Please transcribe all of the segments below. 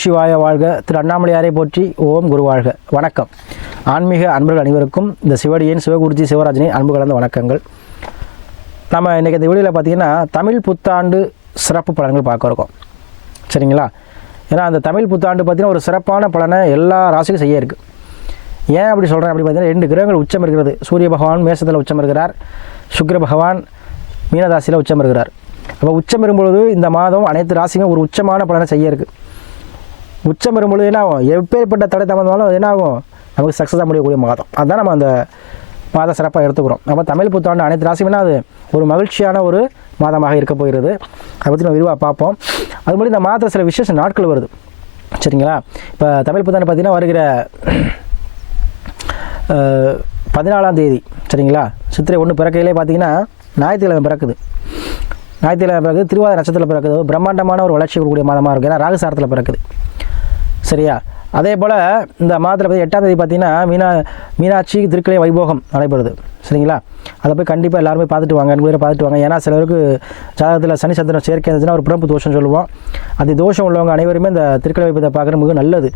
சிவாய வாழ்க. திரு அண்ணாமலையாரை போற்றி ஓம் குரு வாழ்க. வணக்கம். ஆன்மீக அன்பர்கள் அனைவருக்கும் இந்த சிவடியின் சிவகுருஜி சிவராஜனை அன்பு கலந்த வணக்கங்கள். நம்ம இன்றைக்கி இந்த வீடியோவில் பார்த்தீங்கன்னா தமிழ் புத்தாண்டு சிறப்பு பலன்கள் பார்க்க இருக்கோம். சரிங்களா? ஏன்னா அந்த தமிழ் புத்தாண்டு பார்த்தீங்கன்னா ஒரு சிறப்பான பலனை எல்லா ராசிக்கும் செய்ய இருக்குது ஏன் அப்படி சொல்கிறேன் அப்படி பார்த்தீங்கன்னா ரெண்டு கிரகங்கள் உச்சம் இருக்கிறது. சூரிய பகவான் மேசத்தில் உச்சம் இருக்கிறார். சுக்கர பகவான் மீனராசியில் உச்சம் இருக்கிறார். அப்போ உச்சம் வரும்பொழுது இந்த மாதம் அனைத்து ராசியும் ஒரு உச்சமான பலனை செய்ய இருக்குது உச்சம் பெறும்பொழுது என்ன ஆகும் எப்பேற்பட்ட தடை தாமதமாலும் என்ன ஆகும் நமக்கு சக்ஸஸாக முடியக்கூடிய மாதம் அதுதான் நம்ம அந்த மாதம் சிறப்பாக எடுத்துக்கிறோம். நம்ம தமிழ் புத்தாண்டு அனைத்து ராசியுமே அது? ஒரு மகிழ்ச்சியான ஒரு மாதமாக இருக்க போகிறது. அதை பற்றி நம்ம விரிவாக பார்ப்போம். அது மாதிரி இந்த மாதத்தில் சில விசேஷ நாட்கள் வருது. சரிங்களா? இப்போ தமிழ் புத்தாண்டு பார்த்தீங்கன்னா வருகிற பதினாலாம் தேதி. சரிங்களா? சித்திரை ஒன்று பிறக்கையிலே பார்த்தீங்கன்னா ஞாயிற்றுக்கிழமை பிறக்குது. ஞாயிற்றுக்கிழமை பிறகு திருவாதிரை நட்சத்திரத்தில் பிறக்குது. பிரம்மாண்டமான ஒரு வளர்ச்சி கொடுக்கக்கூடிய மாதமாக இருக்குது ஏன்னா ராகுசாரத்தில் பிறக்குது. சரியா? அதே போல் இந்த மாதத்தில் பார்த்தி எட்டாம் தேதி பார்த்தீங்கன்னா மீனா மீனாட்சி திருக்கலை வைபோகம் நடைபெறுது. சரிங்களா? அதை போய் கண்டிப்பாக எல்லாருமே பார்த்துட்டு வாங்க என்குள்ள பார்த்துட்டு வாங்க. ஏன்னா சிலருக்கு ஜாதகத்தில் சனி சந்திரன் சேர்க்கை இருந்துச்சுன்னா ஒரு பிறப்பு தோஷம் சொல்லுவோம். அந்த தோஷம் உள்ளவங்க அனைவருமே இந்த திருக்கலை வைப்பதை பார்க்குறது மிக நல்லது.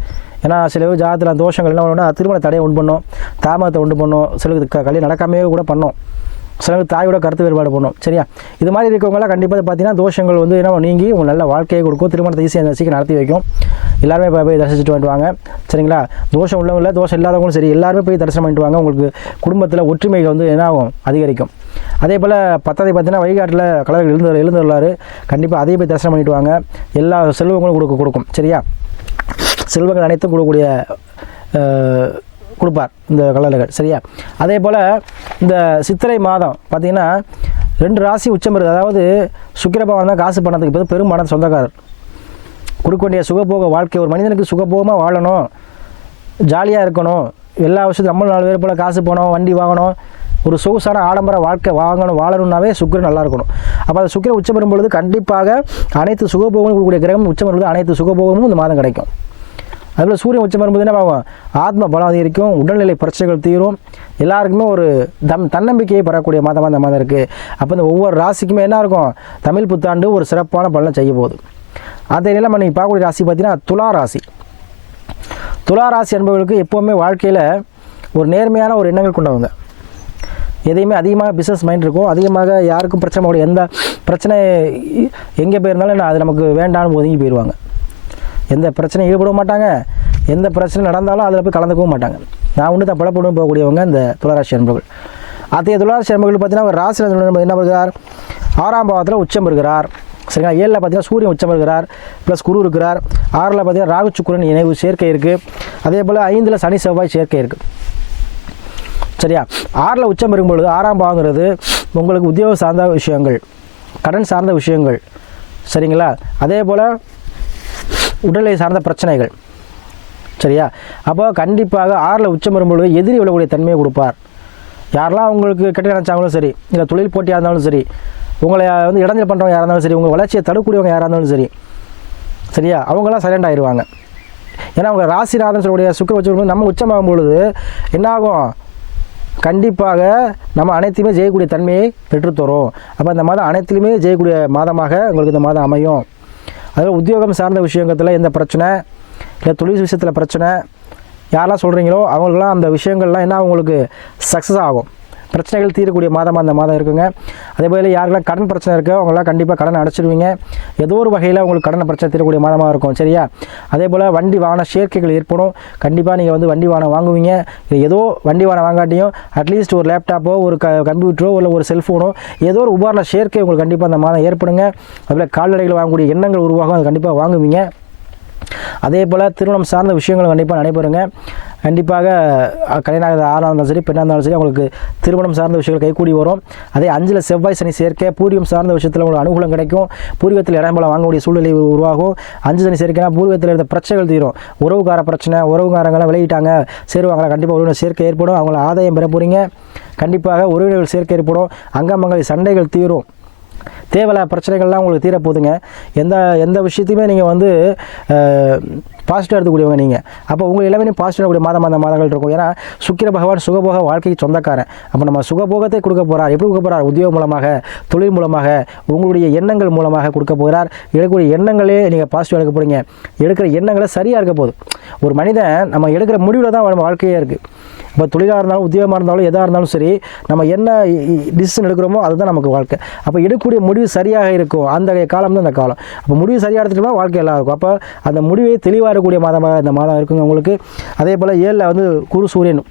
ஏன்னா சில ஜாதகத்தில் அந்த தோஷங்கள் என்ன பண்ணுன்னா திருமண தடையை உண்டு பண்ணும் தாமதத்தை உண்டு பண்ணும் சிலருக்கு க- கல்யாணம் நடக்காமே கூட பண்ணும். சில தாயோட கருத்து வேறுபாடு பண்ணும் சரியா? இது மாதிரி இருக்கவங்களாம் கண்டிப்பாக பார்த்தீங்கன்னா தோஷங்கள் வந்து என்ன நீங்கி உங்களுக்கு நல்ல வாழ்க்கையை கொடுக்கும் திருமணத்தை ஈஸியாக சீக்கிரம் நடத்தி வைக்கும். எல்லாருமே போய் போய் தரிசிச்சுட்டு வந்துடுவாங்க சரிங்களா? தோஷம் உள்ளவங்கள தோஷம் இல்லாதவங்களும் சரி எல்லாருமே போய் தரிசனம் பண்ணிட்டு வாங்க. உங்களுக்கு குடும்பத்தில் ஒற்றுமை வந்து என்ன ஆகும் அதிகரிக்கும். அதே போல் பத்தாவது பார்த்தீங்கன்னா வழிகாட்டில் கலர்கள் எழுந்து எழுந்துள்ளார் கண்டிப்பாக அதையும் போய் தரிசனம் பண்ணிட்டு வாங்க. எல்லா செல்வங்களும் கொடுக்க கொடுக்கும். சரியா? செல்வங்கள் அனைத்தும் கொடுக்கக்கூடிய கொடுப்பார் இந்த கல்லர்கள் சரியா? அதே போல் இந்த சித்திரை மாதம் பார்த்தீங்கன்னா ரெண்டு ராசி உச்சம் இருக்குது அதாவது சுக்கிர பகவான் தான் காசு பணத்துக்கு இப்போ பெரும் பணம் சொந்தக்காரர். கொடுக்க வேண்டிய சுகபோக வாழ்க்கை ஒரு மனிதனுக்கு சுகபோகமாக வாழணும் ஜாலியாக இருக்கணும். எல்லா விஷயத்தையும் நம்மளும் நாலு பேர் போல் காசு போனோம் வண்டி வாங்கணும். ஒரு சொகுசான ஆடம்பர வாழ்க்கை வாங்கணும் வாழணும்னாவே சுக்கிரன் நல்லா இருக்கணும். அப்போ அந்த சுக்கிரன் உச்சம் பெறும் பொழுது கண்டிப்பாக அனைத்து சுகபோகமும் கூடிய கிரகம் உச்சம் பெறும்போது அனைத்து சுகபோகமும் இந்த மாதம் கிடைக்கும். அதுபோல் சூரியன் உச்சம் வரும்போது என்ன ஆகும்? ஆத்ம பலம் அதிகரிக்கும் உடல்நிலை பிரச்சனைகள் தீரும். எல்லாருக்குமே ஒரு தம் தன்னம்பிக்கையை பெறக்கூடிய மாதமாக இந்த மாதம் இருக்குது அப்போ இந்த ஒவ்வொரு ராசிக்குமே என்ன இருக்கும்? தமிழ் புத்தாண்டு ஒரு சிறப்பான பலனை செய்ய போகுது. அதே நிலை நம்ம நீங்கள் பார்க்கக்கூடிய ராசி பார்த்தீங்கன்னா துலா ராசி. துலா ராசி என்பவர்களுக்கு எப்போவுமே வாழ்க்கையில் ஒரு நேர்மையான ஒரு எண்ணங்கள் கொண்டவங்க. எதையுமே அதிகமாக பிஸ்னஸ் மைண்ட் இருக்கும். அதிகமாக யாருக்கும் பிரச்சனை எந்த பிரச்சனை எங்கே போயிருந்தாலும் நான் அது நமக்கு வேண்டாம்னு ஒதுங்கி போயிடுவாங்க எந்த பிரச்சனையும் ஈடுபட மாட்டாங்க. எந்த பிரச்சனை நடந்தாலும் அதில் போய் கலந்துக்கவும் மாட்டாங்க. நான் ஒன்று தான் பலப்படும் போகக்கூடியவங்க இந்த துளராசி அன்பர்கள். அதே துளராசி அன்பர்கள் பார்த்தீங்கன்னா ஒரு ராசி என்ன பண்ணுறார் ஆறாம் பாவத்தில் உச்சம் இருக்கிறார் சரிங்களா? ஏழில் பார்த்தீங்கன்னா சூரியன் உச்சம் இருக்கிறார் ப்ளஸ் குரு இருக்கிறார். ஆறில் பார்த்தீங்கன்னா ராகு சுக்கிரன் இணைவு சேர்க்கை இருக்குது அதே போல் ஐந்தில் சனி செவ்வாய் சேர்க்கை இருக்குது சரியா? ஆறில் உச்சம் பெறும் பொழுது ஆறாம் பாவங்கிறது உங்களுக்கு உத்தியோகம் சார்ந்த விஷயங்கள் கடன் சார்ந்த விஷயங்கள். சரிங்களா? அதே போல் உடல்நிலை சார்ந்த பிரச்சனைகள். சரியா? அப்போ கண்டிப்பாக ஆறில் உச்சம் வரும்பொழுது எதிரி விழக்கூடிய தன்மையை கொடுப்பார். யாரெல்லாம் உங்களுக்கு கெட்ட நினச்சாங்களும் சரி இல்லை தொழில் போட்டியாக இருந்தாலும் சரி உங்களை வந்து இடைஞ்சல் பண்ணுறவங்க யாராக இருந்தாலும் சரி உங்கள் வளர்ச்சியை தடுக்கக்கூடியவங்க யாராக இருந்தாலும் சரி சரியா? அவங்களாம் சைலண்ட் ஆயிடுவாங்க ஏன்னா அவங்க ராசிநாதன் சொல்லக்கூடிய சுக்கர வச்சு நம்ம உச்சமாகும் பொழுது என்னாகும்? கண்டிப்பாக நம்ம அனைத்தையுமே ஜெயக்கூடிய தன்மையை பெற்றுத்தரும் அப்போ இந்த மாதம் அனைத்துலேயுமே ஜெயக்கூடிய மாதமாக உங்களுக்கு இந்த மாதம் அமையும். அதில் உத்தியோகம் சார்ந்த விஷயங்கத்தில் எந்த பிரச்சனை இல்லை தொழில் விஷயத்தில் பிரச்சனை யாரெல்லாம் சொல்கிறீங்களோ அவங்களுக்குலாம் அந்த விஷயங்கள்லாம் என்ன அவங்களுக்கு சக்ஸஸ் ஆகும். பிரச்சனைகள் தீரக்கூடிய மாதமாக அந்த மாதம் இருக்குங்க. அதே போல் யாருக்கெல்லாம் கடன் பிரச்சனை இருக்கோ அவங்களாம் கண்டிப்பாக கடன் அடைச்சிடுவீங்க ஏதோ ஒரு வகையில் உங்களுக்கு கடன் பிரச்சனை தீரக்கூடிய மாதமாக இருக்கும் சரியா? அதே போல் வண்டி வாகன சேர்க்கைகள் ஏற்படும். கண்டிப்பாக நீங்கள் வந்து வண்டி வாகனம் வாங்குவீங்க. ஏதோ வண்டி வாகனம் வாங்காட்டியும் அட்லீஸ்ட் ஒரு லேப்டாப்போ ஒரு க கம்ப்யூட்டரோ இல்லை ஒரு செல்ஃபோனோ ஏதோ ஒரு உபகரண சேர்க்கை உங்களுக்கு கண்டிப்பாக அந்த மாதம் ஏற்படுங்க. அதில் கால்நடைகள் வாங்கக்கூடிய எண்ணங்கள் உருவாகும் அது கண்டிப்பாக வாங்குவீங்க. அதே போல் திருமணம் சார்ந்த விஷயங்களும் கண்டிப்பாக நடைபெறுங்க. கண்டிப்பாக கல்யாணம் கல்யாணம் ஆணாக இருந்தாலும் சரி பெண்ணாக இருந்தாலும் சரி அவங்களுக்கு திருமணம் சார்ந்த விஷயங்கள் கைகூடி வரும். அதே அஞ்சில் செவ்வாய் சனி சேர்க்கை பூர்வம் சார்ந்த விஷயத்தில் உங்களுக்கு அனுகூலம் கிடைக்கும். பூர்வீகத்தில் இடம் போல வாங்கக்கூடிய சூழ்நிலை உருவாகும். அஞ்சு சனி சேர்க்கைனா பூர்வத்தில் இருந்த பிரச்சனைகள் தீரும். உறவுக்கார பிரச்சனை உறவுக்காரங்களாம் விளையிட்டாங்க சேருவாங்களா கண்டிப்பாக உறவினர் சேர்க்கை ஏற்படும். அவங்கள ஆதாயம் பெற போகிறீங்க கண்டிப்பாக உறவினர்கள் சேர்க்கை ஏற்படும். அங்கமங்கல சண்டைகள் தீரும். தேவையில்லாத பிரச்சனைகள்லாம் உங்களுக்கு தீரப்போகுதுங்க. எந்த எந்த விஷயத்தையுமே நீங்கள் வந்து பாசிட்டிவாக எடுத்துக்கூடியவங்க நீங்கள் அப்போ உங்கள் எல்லாமே பாசிட்டிவாக கூடிய மாதம் அந்த மாதங்கள் இருக்கும். ஏன்னா சுக்கிர பகவான் சுகபோக வாழ்க்கைக்கு சொந்தக்காரன். அப்போ நம்ம சுகபோகத்தை கொடுக்க போகிறார் எப்படி கொடுக்க போகிறார் உத்தியோகம் மூலமாக தொழில் மூலமாக உங்களுடைய எண்ணங்கள் மூலமாக கொடுக்க போகிறார். எடுக்கக்கூடிய எண்ணங்களே நீங்கள் பாசிட்டிவாக எடுக்க போகிறீங்க எடுக்கிற எண்ணங்களை சரியாக இருக்க போகுது. ஒரு மனிதன் நம்ம எடுக்கிற முடிவில் தான் நம்ம வாழ்க்கையே இருக்குது இப்போ தொழிலாக இருந்தாலும் உத்தியோகமாக இருந்தாலும் எதாக இருந்தாலும் சரி நம்ம என்ன டிசிஷன் எடுக்கிறோமோ அதுதான் நமக்கு வாழ்க்கை. அப்போ எடுக்கக்கூடிய முடிவு சரியாக இருக்கும். அந்த காலம் தான் அந்த காலம். அப்போ முடிவு சரியாக எடுத்துட்டோம்னா வாழ்க்கை எல்லாம் இருக்கும். அப்போ அந்த முடிவை தெளிவாக இருக்கக்கூடிய மாதமாக இந்த மாதம் இருக்குங்க உங்களுக்கு. அதே போல் ஏழில் வந்து குரு சூரியன்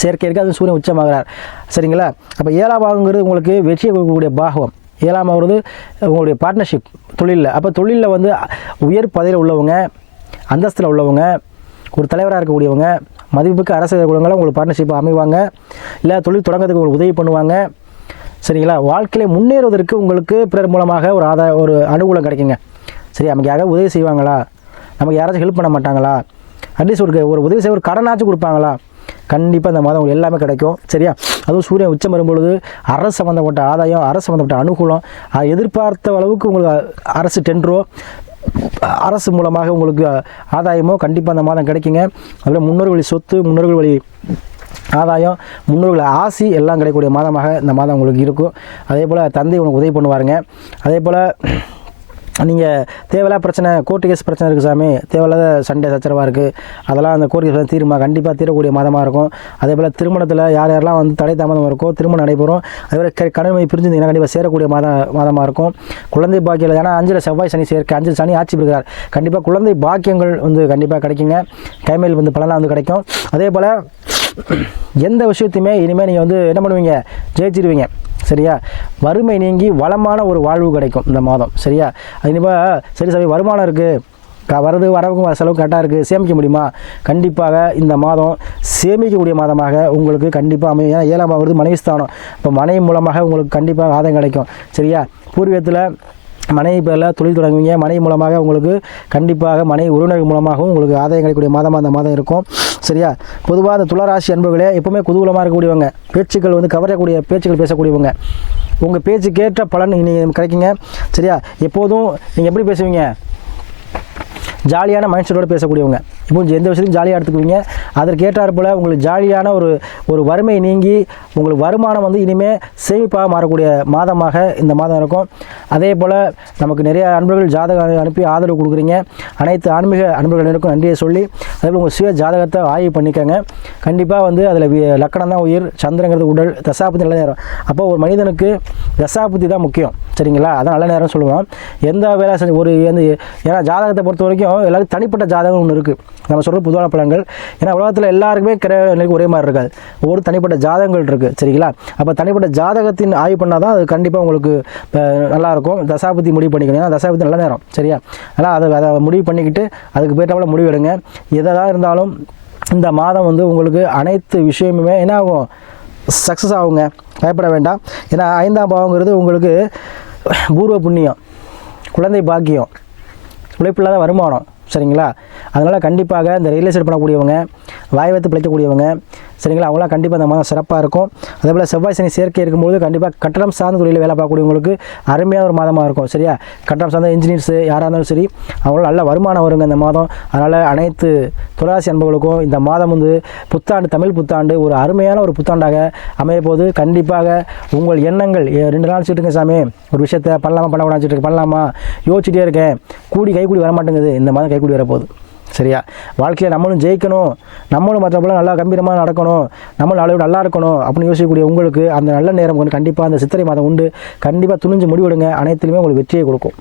செயற்கை இருக்குது அது சூரியன் உச்சமாகிறார். சரிங்களா? அப்போ ஏழாம் பாகங்கிறது உங்களுக்கு வெற்றியை கொடுக்கக்கூடிய பாகம் ஏழாம் ஆகிறது உங்களுடைய பார்ட்னர்ஷிப் தொழிலில். அப்போ தொழிலில் வந்து உயர் பதவியில் உள்ளவங்க அந்தஸ்தில் உள்ளவங்க ஒரு தலைவராக இருக்கக்கூடியவங்க மதிப்புக்கு அரசு குலங்களும் உங்களுக்கு பார்ட்னர்ஷிப் அமைவாங்க. இல்லை தொழில் தொடங்கிறதுக்கு உங்களுக்கு உதவி பண்ணுவாங்க. சரிங்களா? வாழ்க்கையில முன்னேறுவதற்கு உங்களுக்கு பிறர் மூலமாக ஒரு ஆதாய ஒரு அனுகூலம் கிடைக்குங்க. சரி நமக்கு யாராவது உதவி செய்வாங்களா? நமக்கு யாராச்சும் ஹெல்ப் பண்ண மாட்டாங்களா? அட்லீஸ்ட் ஒரு ஒரு உதவி செய்ய ஒரு கடனாச்சும் கொடுப்பாங்களா? கண்டிப்பாக இந்த மாதம் உங்களுக்கு எல்லாமே கிடைக்கும். சரியா? அதுவும் சூரியன் உச்சம் வரும்பொழுது அரசு சம்மந்தப்பட்ட ஆதாயம் அரசு சம்மந்தப்பட்ட அனுகூலம் அது எதிர்பார்த்த அளவுக்கு உங்களுக்கு அரசு டெண்டரோ அரசு மூலமாக உங்களுக்கு ஆதாயமோ கண்டிப்பாக அந்த மாதம் கிடைக்குங்க. அதில் முன்னோர் வழி சொத்து முன்னோர்கள் வழி ஆதாயம் முன்னோர்கள் ஆசி எல்லாம் கிடைக்கக்கூடிய மாதமாக இந்த மாதம் உங்களுக்கு இருக்கும். அதே போல் தந்தை உங்களுக்கு உதவி பண்ணுவாருங்க. அதே போல் நீங்கள் தேவையில்லா பிரச்சனை கோர்ட்டு கேஸ் பிரச்சனை இருக்குது சாமி. தேவையில்லாத சண்டை சச்சரவாக இருக்குது அதெல்லாம் அந்த கோர்ட் கேஸ் தீருமா? கண்டிப்பாக தீரக்கூடிய மாதமாக இருக்கும். அதே போல் திருமணத்தில் யார் யாரெல்லாம் வந்து தடை தாமதம் இருக்கோ திருமணம் நடைபெறும். அதே போல் க கடமை பிரிஞ்சிருந்தீங்கன்னா கண்டிப்பாக சேரக்கூடிய மாத மாதமாக இருக்கும். குழந்தை பாக்கியம் ஏன்னா அஞ்சில் செவ்வாய் சனி சேர்க்கை அஞ்சு சனி ஆட்சி பெறுகிறார். கண்டிப்பாக குழந்தை பாக்கியங்கள் வந்து கண்டிப்பாக கிடைக்குங்க. கைமையில் வந்து பலனாக வந்து கிடைக்கும். அதே போல் எந்த விஷயத்தையுமே இனிமேல் நீங்கள் வந்து என்ன பண்ணுவீங்க? ஜெயிச்சிருவீங்க. சரியா? வறுமை நீங்கி வளமான ஒரு வாழ்வு கிடைக்கும் இந்த மாதம். சரியா? அது சரி சரி வருமானம் இருக்குது க வரது வரவுக்கும் வர செலவு கரெக்டாக இருக்குது சேமிக்க முடியுமா? கண்டிப்பாக இந்த மாதம் சேமிக்கக்கூடிய மாதமாக உங்களுக்கு கண்டிப்பாக அமையும். ஏன்னா ஏழாம் வருது மனைவி ஸ்தானம். இப்போ மனைவி மூலமாக உங்களுக்கு கண்டிப்பாக ஆதாயம் கிடைக்கும். சரியா? பூர்வீகத்தில் மனைவி பேரில் தொழில் தொடங்குவீங்க. மனைவி மூலமாக உங்களுக்கு கண்டிப்பாக மனைவி உறவினர்கள் மூலமாகவும் உங்களுக்கு ஆதாயம் கிடைக்கக்கூடிய மாதமாக அந்த மாதம் இருக்கும். சரியா? பொதுவாக அந்த துளராசி அன்புகளே எப்பவுமே குதூகலமாக இருக்கக்கூடியவங்க. பேச்சுக்கள் வந்து கவரக்கூடிய பேச்சுக்கள் பேசக்கூடியவங்க. உங்கள் பேச்சுக்கேற்ற பலன் நீங்கள் கிடைக்குங்க சரியா? எப்போதும் நீங்கள் எப்படி பேசுவீங்க? ஜாலியான மைண்ட் செட்டோடு பேசக்கூடியவங்க. இப்போ எந்த விஷயத்தையும் ஜாலியாக எடுத்துக்குவீங்க. அதற்கேற்றார் போல் உங்களுக்கு ஜாலியான ஒரு ஒரு வறுமை நீங்கி உங்களுக்கு வருமானம் வந்து இனிமேல் சேமிப்பாக மாறக்கூடிய மாதமாக இந்த மாதம் இருக்கும். அதே போல் நமக்கு நிறைய அன்பர்கள் ஜாதகம் அனுப்பி ஆதரவு கொடுக்குறீங்க. அனைத்து ஆன்மீக அன்பர்களுக்கும் நன்றியை சொல்லி அதே உங்கள் சுய ஜாதகத்தை ஆய்வு பண்ணிக்கோங்க. கண்டிப்பாக வந்து அதில் லக்கணம் தான் உயிர் சந்திரங்கிறது உடல் தசாபதி நல்ல நேரம். அப்போ ஒரு மனிதனுக்கு தசாபுத்தி தான் முக்கியம். சரிங்களா? அதான் நல்ல நேரம் சொல்லுவோம். எந்த வேலை செஞ்சு ஒரு எந்த ஏன்னா ஜாதகத்தை பொறுத்த வரைக்கும் எல்லாருக்கும் தனிப்பட்ட ஜாதகம் ஒன்று இருக்குது நம்ம சொல்கிற பொதுவான பலன்கள். ஏன்னா உலகத்தில் எல்லாருக்குமே கிரக ஒரே மாதிரி இருக்காது. ஒவ்வொரு தனிப்பட்ட ஜாதகங்கள் இருக்குது சரிங்களா? அப்போ தனிப்பட்ட ஜாதகத்தின் ஆய்வு பண்ணால் தான் அது கண்டிப்பாக உங்களுக்கு நல்லாயிருக்கும் தசாபதி முடிவு பண்ணிக்கணும். ஏன்னா தசாபதி நல்ல நேரம். சரியா? அதனால் அதை அதை முடிவு பண்ணிக்கிட்டு அதுக்கு பேட்டாவில் முடிவு எடுங்க. எதாக இருந்தாலும் இந்த மாதம் வந்து உங்களுக்கு அனைத்து விஷயமுமே என்ன ஆகும் சக்ஸஸ் ஆகுங்க. பயப்பட வேண்டாம். ஏன்னா ஐந்தாம் பாவங்கிறது உங்களுக்கு பூர்வ புண்ணியம். குழந்தை பாக்கியம். உழைப்பில்லாத வருமானம் சரிங்களா? அதனால் கண்டிப்பாக இந்த ரியல் எஸ்டேட் பண்ணக்கூடியவங்க வாய் வைத்து பிழைக்கக்கூடியவங்க சரிங்களா? அவங்களாம் கண்டிப்பாக இந்த மாதம் சிறப்பாக இருக்கும். அதே போல் செவ்வாய் சனி சேர்க்கை இருக்கும்போது கண்டிப்பாக கட்டடம் சார்ந்த தொழிலில் வேலை பார்க்கக்கூடியவங்களுக்கு அருமையான ஒரு மாதமாக இருக்கும். சரியா? கட்டடம் சார்ந்த இன்ஜினியர்ஸு யாராக இருந்தாலும் சரி அவங்களாம் நல்ல வருமானம் வருங்க இந்த மாதம். அதனால் அனைத்து துளாசி அன்புகளுக்கும் இந்த மாதம் வந்து புத்தாண்டு தமிழ் புத்தாண்டு ஒரு அருமையான ஒரு புத்தாண்டாக அமைய போது கண்டிப்பாக உங்கள் எண்ணங்கள் ரெண்டு நாள் வச்சுட்டுங்க சாமி. ஒரு விஷயத்த பண்ணலாமா பண்ணக்கூடாது பண்ணலாமா? யோசிச்சுட்டே இருக்கேன். கூடி கைக்கூடி வர மாட்டேங்குது இந்த மாதம் கைக்கூடி வரப்போகுது. சரியா? வாழ்க்கையில் நம்மளும் ஜெயிக்கணும். நம்மளும் மற்றபோல நல்லா கம்பீரமாக நடக்கணும். நம்மளும் அளவு நல்லா இருக்கணும் அப்படின்னு யோசிக்கக்கூடிய உங்களுக்கு அந்த நல்ல நேரம் வந்து கண்டிப்பாக அந்த சித்திரை மாதம் உண்டு. கண்டிப்பாக துணிஞ்சு முடிவெடுங்க. அனைத்துலையுமே உங்களுக்கு வெற்றியை கொடுக்கும்.